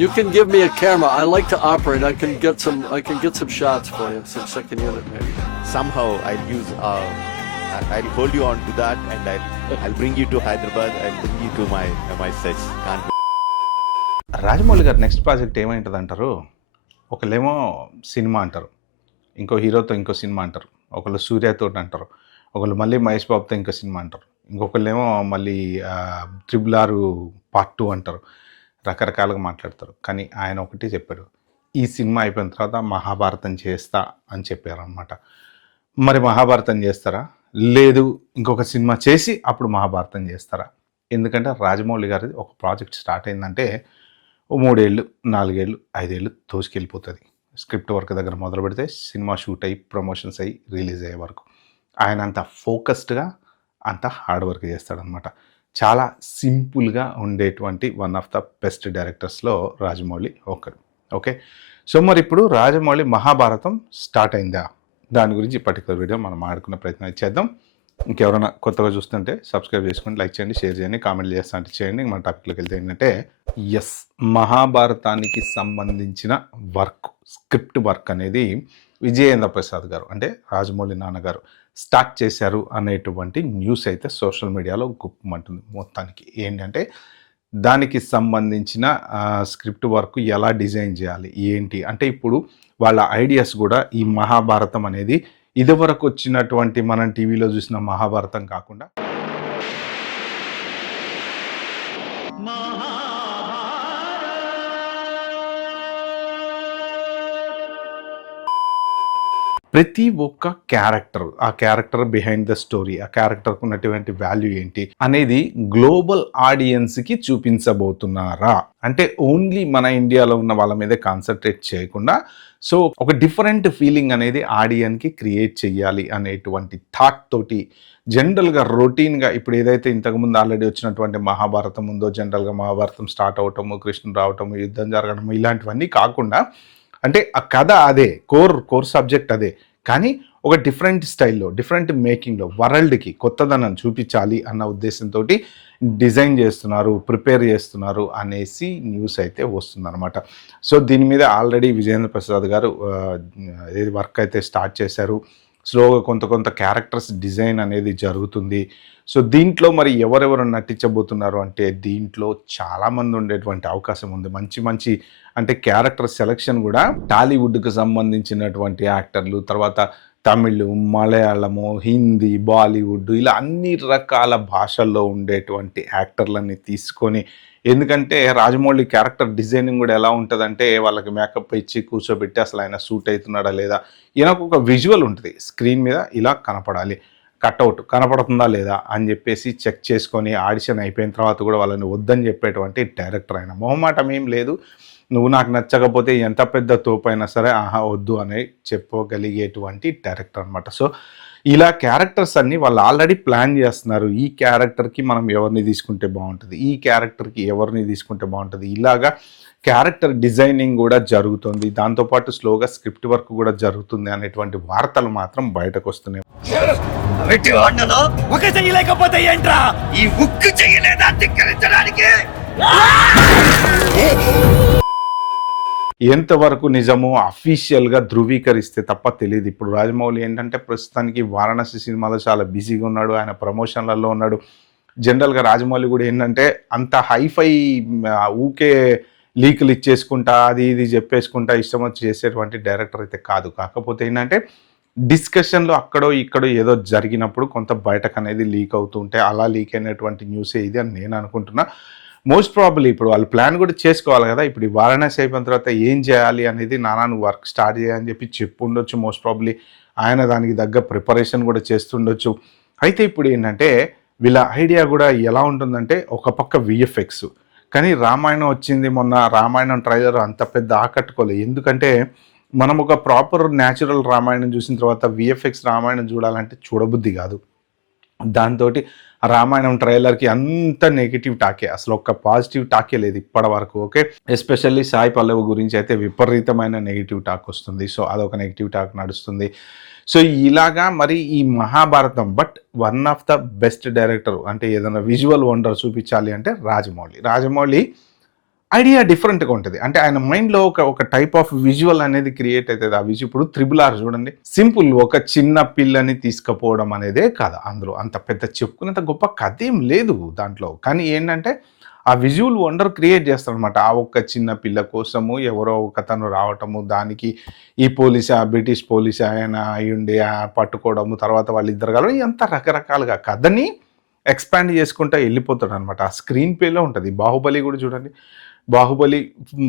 You can give me a camera. I like to operate. I can get some shots for you, some second unit maybe. Somehow I'll use I'll hold you on to that, and I'll bring you to Hyderabad. I'll bring you to my sets. Can't Rajamouli గారు next project ఏమైంటుంది అంటారు? ఒకళ్ళేమో cinema అంటారు, ఇంకో హీరోతో ఇంకో cinema అంటారు, ఒకళ్ళు సూర్యతో అంటారు, ఒకళ్ళు మళ్ళీ మహేష్ బాబుతో ఇంకో సినిమా అంటారు, ఇంకొకళ్ళేమో మళ్ళీ RRR పార్ట్ 2 అంటారు. రకరకాలుగా మాట్లాడతారు. కానీ ఆయన ఒకటి చెప్పాడు, ఈ సినిమా అయిపోయిన తర్వాత మహాభారతం చేస్తా అని చెప్పారనమాట. మరి మహాభారతం చేస్తారా, లేదు ఇంకొక సినిమా చేసి అప్పుడు మహాభారతం చేస్తారా? ఎందుకంటే రాజమౌళి గారిది ఒక ప్రాజెక్ట్ స్టార్ట్ అయిందంటే 3 ఏళ్ళు 4 ఏళ్ళు 5 ఏళ్ళు తోసుకెళ్ళిపోతుంది. స్క్రిప్ట్ వర్క్ దగ్గర మొదలు పెడితే సినిమా షూట్ అయ్యి ప్రమోషన్స్ అయ్యి రిలీజ్ అయ్యే వరకు ఆయన అంత ఫోకస్డ్గా అంత హార్డ్ వర్క్ చేస్తాడనమాట. చాలా సింపుల్గా ఉండేటువంటి వన్ ఆఫ్ ద బెస్ట్ డైరెక్టర్స్లో రాజమౌళి ఒకరు. ఓకే, సో మరి ఇప్పుడు రాజమౌళి మహాభారతం స్టార్ట్ అయిందా, దాని గురించి పర్టికులర్ వీడియో మనం ఆడుకునే ప్రయత్నం చేద్దాం. ఇంకెవరైనా కొత్తగా చూస్తుంటే సబ్స్క్రైబ్ చేసుకొని లైక్ చేయండి, షేర్ చేయండి, కామెంట్లు చేస్తా అంటే చేయండి. మన టాపిక్లోకి వెళ్తే ఏంటంటే, ఎస్, మహాభారతానికి సంబంధించిన వర్క్, స్క్రిప్ట్ వర్క్ అనేది విజయేంద్ర ప్రసాద్ గారు అంటే రాజమౌళి నాన్నగారు స్టార్ట్ చేశారు అనేటువంటి న్యూస్ అయితే సోషల్ మీడియాలో గుప్పమంటుంది. మొత్తానికి ఏంటంటే దానికి సంబంధించిన స్క్రిప్ట్ వర్క్ ఎలా డిజైన్ చేయాలి ఏంటి అంటే, ఇప్పుడు వాళ్ళ ఐడియాస్ కూడా ఈ మహాభారతం అనేది ఇదివరకు వచ్చినటువంటి మనం టీవీలో చూసిన మహాభారతం కాకుండా ప్రతి ఒక్క క్యారెక్టర్, ఆ క్యారెక్టర్ బిహైండ్ ద స్టోరీ, ఆ క్యారెక్టర్కు ఉన్నటువంటి వాల్యూ ఏంటి అనేది గ్లోబల్ ఆడియన్స్కి చూపించబోతున్నారా అంటే, ఓన్లీ మన ఇండియాలో ఉన్న వాళ్ళ మీదే కాన్సన్ట్రేట్ చేయకుండా సో ఒక డిఫరెంట్ ఫీలింగ్ అనేది ఆడియన్కి క్రియేట్ చేయాలి అనేటువంటి థాట్ తోటి జనరల్గా రొటీన్గా ఇప్పుడు ఏదైతే ఇంతకుముందు ఆల్రెడీ వచ్చినటువంటి మహాభారతం ఉందో, జనరల్గా మహాభారతం స్టార్ట్ అవటము, కృష్ణుడు రావటము, యుద్ధం జరగడము, ఇలాంటివన్నీ కాకుండా అంటే ఆ కథ అదే, కోర్ సబ్జెక్ట్ అదే, కానీ ఒక డిఫరెంట్ స్టైల్లో, డిఫరెంట్ మేకింగ్లో వరల్డ్కి కొత్తదనం చూపించాలి అన్న ఉద్దేశంతో డిజైన్ చేస్తున్నారు, ప్రిపేర్ చేస్తున్నారు అనేసి న్యూస్ అయితే వస్తుందన్నమాట. సో దీని మీద ఆల్రెడీ విజయేంద్ర ప్రసాద్ గారు వర్క్ అయితే స్టార్ట్ చేశారు. స్లోగా కొంత క్యారెక్టర్స్ డిజైన్ అనేది జరుగుతుంది. సో దీంట్లో మరి ఎవరెవరు నటించబోతున్నారు అంటే, దీంట్లో చాలామంది ఉండేటువంటి అవకాశం ఉంది. మంచి అంటే క్యారెక్టర్ సెలెక్షన్ కూడా టాలీవుడ్కి సంబంధించినటువంటి యాక్టర్లు, తర్వాత తమిళ్, మలయాళము, హిందీ, బాలీవుడ్, ఇలా అన్ని రకాల భాషల్లో ఉండేటువంటి యాక్టర్లని తీసుకొని, ఎందుకంటే రాజమౌళి క్యారెక్టర్ డిజైనింగ్ కూడా ఎలా ఉంటుందంటే, వాళ్ళకి మేకప్ ఇచ్చి కూర్చోబెట్టి అసలు ఆయన సూట్ అవుతున్నాడా లేదా, ఈయనకు ఒక విజువల్ ఉంటుంది స్క్రీన్ మీద, ఇలా కనపడాలి, కట్అవుట్ కనపడుతుందా లేదా అని చెప్పేసి చెక్ చేసుకొని ఆడిషన్ అయిపోయిన తర్వాత కూడా వాళ్ళని వద్దని చెప్పేటువంటి డైరెక్టర్. ఆయన మొహమాటం ఏం లేదు, నువ్వు నాకు నచ్చకపోతే ఎంత పెద్ద తోపైనా సరే వద్దు అని చెప్పగలిగేటువంటి డైరెక్టర్ అనమాట. సో ఇలా క్యారెక్టర్స్ అన్నీ వాళ్ళు ఆల్రెడీ ప్లాన్ చేస్తున్నారు. ఈ క్యారెక్టర్కి మనం ఎవరిని తీసుకుంటే బాగుంటుంది, ఈ క్యారెక్టర్కి ఎవరిని తీసుకుంటే బాగుంటుంది, ఇలాగా క్యారెక్టర్ డిజైనింగ్ కూడా జరుగుతుంది. దాంతోపాటు స్లోగా స్క్రిప్ట్ వర్క్ కూడా జరుగుతుంది అనేటువంటి వార్తలు మాత్రం బయటకు వస్తున్నాయి. ఎంతవరకు నిజమో అఫీషియల్గా ధృవీకరిస్తే తప్ప తెలియదు. ఇప్పుడు రాజమౌళి ఏంటంటే ప్రస్తుతానికి వారణాసి సినిమాలో చాలా బిజీగా ఉన్నాడు, ఆయన ప్రమోషన్లలో ఉన్నాడు. జనరల్గా రాజమౌళి కూడా ఏంటంటే అంత హైఫై ఊకే లీకులు ఇచ్చేసుకుంటా అది ఇది చెప్పేసుకుంటా ఇష్టం వచ్చి చేసేటువంటి డైరెక్టర్ అయితే కాదు. కాకపోతే ఏంటంటే డిస్కషన్లో అక్కడో ఇక్కడో ఏదో జరిగినప్పుడు కొంత బయటకు అనేది లీక్ అవుతూ ఉంటే, అలా లీక్ అయినటువంటి న్యూసే ఇది అని నేను అనుకుంటున్నా. మోస్ట్ ప్రాబబ్లీ ఇప్పుడు వాళ్ళు ప్లాన్ కూడా చేసుకోవాలి కదా, ఇప్పుడు ఈ వారణాసి అయిపోయిన తర్వాత ఏం చేయాలి అనేది, నాన్న వర్క్ స్టార్ట్ చేయాలని చెప్పి చెప్పుండొచ్చు. మోస్ట్ ప్రాబబ్లీ ఆయన దానికి తగ్గ ప్రిపరేషన్ కూడా చేస్తుండొచ్చు. అయితే ఇప్పుడు ఏంటంటే వీళ్ళ ఐడియా కూడా ఎలా ఉంటుందంటే, ఒక పక్క విఎఫ్ఎక్స్, కానీ రామాయణం వచ్చింది మొన్న, రామాయణం ట్రైలర్ అంత పెద్ద ఆకట్టుకోలేదు. ఎందుకంటే మనం ఒక ప్రాపర్ న్యాచురల్ రామాయణం చూసిన తర్వాత విఎఫ్ఎక్స్ రామాయణం చూడాలంటే చూడబుద్ధి కాదు. దాంతో రామాయణం ట్రైలర్కి అంత నెగిటివ్ టాకే, అసలు ఒక్క పాజిటివ్ టాకే లేదు ఇప్పటి వరకు. ఓకే, ఎస్పెషల్లీ సాయి పల్లవి గురించి అయితే విపరీతమైన నెగిటివ్ టాక్ వస్తుంది. సో అదొక నెగిటివ్ టాక్ నడుస్తుంది. సో ఇలాగా మరి ఈ Mahabharatam, but one of the best director అంటే ఏదైనా విజువల్ వండర్ చూపించాలి అంటే రాజమౌళి ఐడియా డిఫరెంట్గా ఉంటుంది. అంటే ఆయన మైండ్లో ఒక టైప్ ఆఫ్ విజువల్ అనేది క్రియేట్ అవుతుంది. ఆ విజువల్ ఇప్పుడు 3RR చూడండి, సింపుల్ ఒక చిన్న పిల్లని తీసుకుపోవడం అనేదే కథ. అందులో అంత పెద్ద చెప్పుకునేంత గొప్ప కథ ఏం లేదు దాంట్లో. కానీ ఏంటంటే ఆ విజువల్ వండర్ క్రియేట్ చేస్తారనమాట. ఆ ఒక్క చిన్న పిల్ల కోసము ఎవరో ఒకతను రావటము, దానికి ఈ బ్రిటిష్ పోలీస్ ఆయన అయ్యుండి పట్టుకోవడము, తర్వాత వాళ్ళిద్దరు కలవడం, ఎంత రకరకాలుగా కథని ఎక్స్పాండ్ చేసుకుంటూ వెళ్ళిపోతాడు అనమాట. ఆ స్క్రీన్ ప్లేలో ఉంటుంది. బాహుబలి కూడా చూడండి, బాహుబలి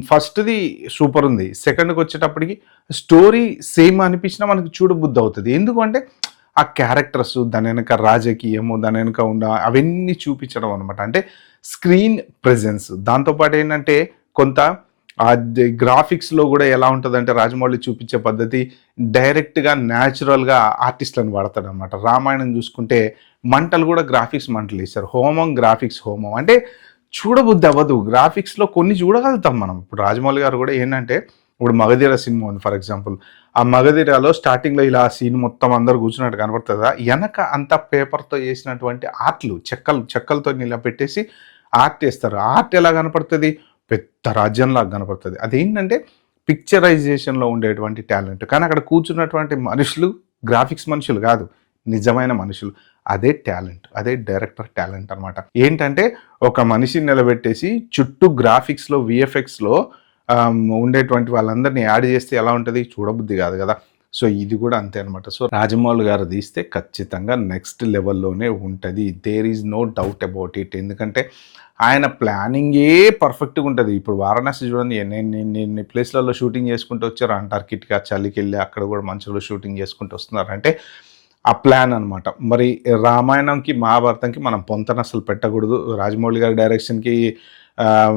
ఫస్ట్ది సూపర్ ఉంది, సెకండ్కి వచ్చేటప్పటికి స్టోరీ సేమ్ అనిపించినా మనకి చూడబుద్ధి అవుతుంది. ఎందుకంటే ఆ క్యారెక్టర్స్, దాని వెనక రాజకీయము, దాని వెనక ఉన్న అవన్నీ చూపించడం అనమాట. అంటే స్క్రీన్ ప్రెజెన్స్. దాంతోపాటు ఏంటంటే కొంత గ్రాఫిక్స్లో కూడా ఎలా ఉంటుందంటే రాజమౌళి చూపించే పద్ధతి డైరెక్ట్గా న్యాచురల్గా ఆర్టిస్టులను వాడతాడు అనమాట. రామాయణం చూసుకుంటే మంటలు కూడా గ్రాఫిక్స్ మంటలు వేస్తారు, హోమం గ్రాఫిక్స్ హోమం. అంటే చూడబుద్ధి అవ్వదు. గ్రాఫిక్స్లో కొన్ని చూడగలుగుతాం మనం. ఇప్పుడు రాజమౌళి గారు కూడా ఏంటంటే, ఇప్పుడు మగధీర సినిమా ఉంది ఫర్ ఎగ్జాంపుల్, ఆ మగధీరలో స్టార్టింగ్లో ఇలా సీన్ మొత్తం అందరు కూర్చున్నట్టు కనబడుతుందా, వెనక అంతా పేపర్తో చేసినటువంటి ఆర్ట్లు, చెక్కలతో నిలబెట్టేసి ఆర్ట్ వేస్తారు. ఆర్ట్ ఎలా కనపడుతుంది, పెద్ద రాజ్యంలాగా కనపడుతుంది. అదేంటంటే పిక్చరైజేషన్లో ఉండేటువంటి టాలెంట్. కానీ అక్కడ కూర్చున్నటువంటి మనుషులు గ్రాఫిక్స్ మనుషులు కాదు, నిజమైన మనుషులు. అదే టాలెంట్, అదే డైరెక్టర్ టాలెంట్ అనమాట. ఏంటంటే ఒక మనిషిని నిలబెట్టేసి చుట్టూ గ్రాఫిక్స్లో విఎఫ్ఎక్స్లో ఉండేటువంటి వాళ్ళందరినీ యాడ్ చేస్తే ఎలా ఉంటుంది, చూడబుద్ధి కాదు కదా. సో ఇది కూడా అంతే అనమాట. సో రాజమౌళి గారు తీస్తే ఖచ్చితంగా నెక్స్ట్ లెవెల్లోనే ఉంటుంది. There is no doubt about it. ఎందుకంటే ఆయన ప్లానింగే పర్ఫెక్ట్గా ఉంటుంది. ఇప్పుడు వారణాసి చూడండి, ఎన్ని ప్లేస్లలో షూటింగ్ చేసుకుంటూ వచ్చారు. అంటార్కిటికా చలికి వెళ్ళి అక్కడ కూడా మంచులో షూటింగ్ చేసుకుంటూ వస్తున్నారు. అంటే ఆ ప్లాన్ అనమాట. మరి రామాయణంకి మహాభారతంకి మనం పొంతన అసలు పెట్టకూడదు. రాజమౌళి గారి డైరెక్షన్కి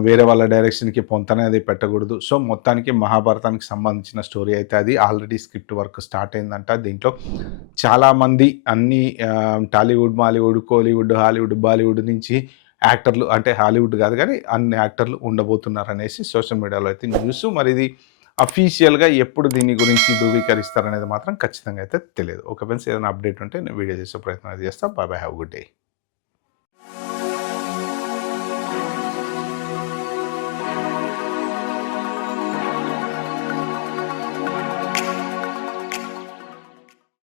వేరే వాళ్ళ డైరెక్షన్కి పొంతన అది పెట్టకూడదు. సో మొత్తానికి మహాభారతానికి సంబంధించిన స్టోరీ అయితే అది ఆల్రెడీ స్క్రిప్ట్ వర్క్ స్టార్ట్ అయిందంట. దీంట్లో చాలామంది అన్ని టాలీవుడ్, మాలీవుడ్, కోలీవుడ్, హాలీవుడ్, బాలీవుడ్ నుంచి యాక్టర్లు, అంటే హాలీవుడ్ కాదు కానీ అన్ని యాక్టర్లు ఉండబోతున్నారు అనేసి సోషల్ మీడియాలో అయితే న్యూస్. మరి ఇది అఫీషియల్గా ఎప్పుడు దీని గురించి ధృవీకరిస్తారనేది మాత్రం ఖచ్చితంగా అయితే తెలియదు. ఒక ఫ్రెండ్స్ ఏదైనా అప్డేట్ ఉంటే నేను వీడియో చేసే ప్రయత్నం అయితే చేస్తాను. Bye bye, have good day.